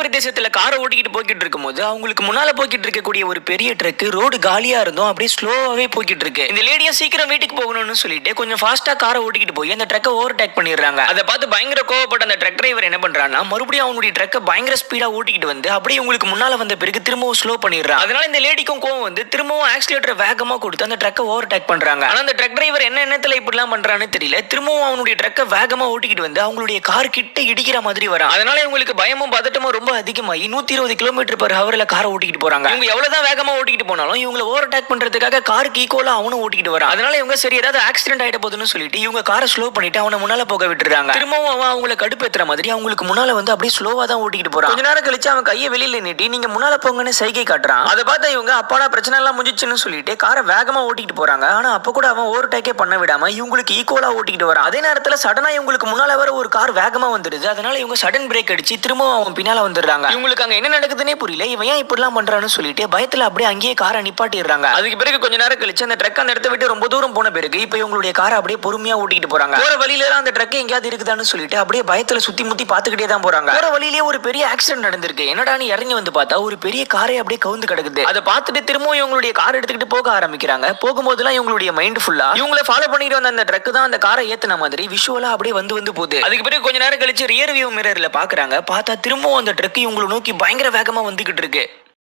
பிரதேசத்துல காரை ஓட்டிக்கிட்டு போய்கிட்டு இருக்கும்போது அவங்களுக்கு முன்னால போய்கிட்டு இருக்கக்கூடிய ஒரு பெரிய ட்ரக் ரோடு காலியா இருந்தும் அப்படியே ஸ்லோவாவே போய்கிட்டு இருக்கு. இந்த லேடியா சீக்கிரம் வீட்டுக்கு போகணும்னு சொல்லிட்டு கொஞ்சம் ஃபாஸ்டா காரை ஓட்டிக்கிட்டு போய் அந்த ட்ரக்கை ஓவர்டேக் பண்ணிடுறாங்க. அதை பார்த்து பயங்கர கோவப்பட்ட அந்த ட்ரக் டிரைவர் என்ன பண்றான்னா மறுபடியும் அவங்களுடைய ட்ரக்கை பயங்கர ஸ்பீடா ஓட்டிக்கிட்டு வந்து அப்படியே உங்களுக்கு முன்னால வந்த பிறகு திரும்பவும் ஸ்லோ பண்ணிடுறாங்க. அதனால இந்த லேடிக்கும் கோவம் வந்து திரும்பவும் ஆக்சிலேட்டர் வேகமா கொடுத்து அந்த ட்ரக்கை ஓவர்டேக் பண்றாங்க. ஆனா அந்த ட்ரக் டிரைவர் என்ன எண்ணத்துல இப்படிலாம் பண்றான்னு தெரியல. திரும்பவும் அவனுடைய ட்ரக்கை வேகமா ஓட்டிக்கிட்டு வந்து அவங்களுடைய கார் கிட்ட இடிக்கிற மாதிரி வரான். அதனால இவங்களுக்கு பயமும் பதட்டமும் ரொம்ப அதிகமாகி 120 km/h காரை ஓட்டிக்கிட்டு போறாங்க. இவங்க எவ்வளவுதான் வேகமா ஓட்டிக்கிட்டு போனாலும் இவங்களை ஓவர்டேக் பண்றதுக்காக காருக்கு ஈக்குவலா அவனும் ஓட்டிக்கிட்டு வரான். அதனால இவங்க சரி ஏதாவது ஆக்சிடென்ட் ஆயிட போகுதுன்னு சொல்லிட்டு இவங்க காரை ஸ்லோ பண்ணிட்டு அவனை முன்னால போக விட்டுறாங்க. திரும்பவும் அவன் அவங்களை கடுப்பேத்துற மாதிரி அவங்களுக்கு முன்னால வந்து அப்படியே ஸ்லோவா தான் ஓட்டிக்கிட்டு போறான். கொஞ்ச நேரம் கழிச்சு அவன் கையை வெளியில நீட்டி நீங்க முன்னால போங்கன்னு சைகை காட்டுறான். அதை பார்த்தா இவங்க அப்பாடா பிரச்சனை எல்லாம் முடிஞ்சுச்சுன்னு சொல்லிட்டு காரை வேகமா ஓட்டிக்கிட்டு போறாங்க. ஆனா அப்ப கூட அவன் ஓவர்டேக்கே பண்ண விடாம இவங்களுக்கு ஈக்குவலா ஓட்டிக்கிட்டு வரான். அதே நேரத்துல சடனா இவங்களுக்கு முன்னால வர ஒரு கார் வேகமா வந்துடுது. அதனால இவங்க சடன் பிரேக் அடிச்சு திரும்பவும் அவன் பின்னால வந்துடுறாங்க. இவங்களுக்கு அங்க என்ன நடக்குதுன்னே புரியல. இவன் ஏன் இப்படிலாம் பண்றான்னு சொல்லிட்டு பயத்துல அப்படியே அங்கேயே காரை நிப்பாட்டிடுறாங்க. அதுக்கு பிறகு கொஞ்ச நேரம் கழிச்சு அந்த ட்ரக் அந்த இடத்த விட்டு ரொம்ப தூரம் போன பிறகு இப்ப இவங்களுடைய காரை அப்படியே பொறுமையா ஓட்டிக்கிட்டு போறாங்க. போற வழியில அந்த ட்ரக் எங்கேயாவது இருக்குதான்னு சொல்லிட்டு அப்படியே பயத்துல சுத்தி முத்தி பாத்துக்கிட்டே தான் போறாங்க. போற வழியிலேயே ஒரு பெரிய ஆக்சிடென்ட் நடந்திருக்கு. என்னடான்னு இறங்கி வந்து பார்த்தா ஒரு பெரிய காரை அப்படியே கவுந்து கிடக்குது. அதை பார்த்துட்டு திரும்பவும் இவங்களுடைய கார் எடுத்துக்கிட்டு போக ஆரம்பிக்கிறாங்க. போகும்போதெல்லாம் இவங்களுடைய மைண்ட் ஃபுல்லா இவங்களை ஃபாலோ பண்ணிட்டு வந்த அந்த ட்ரக் தான் அந்த காரை ஏத்துன மாதிரி விஷுவலா அப்படியே வந்து போகுது. அதுக்கு பிறகு கொஞ்ச நேரம் கழிச்சு ரியர் வியூ மிரர்ல பாக்குறாங்க. பார்த்தா திரும்பவும் அந்த ட்ரக் இவங்களை நோக்கி பயங்கர வேகமா வந்துகிட்டு இருக்கு.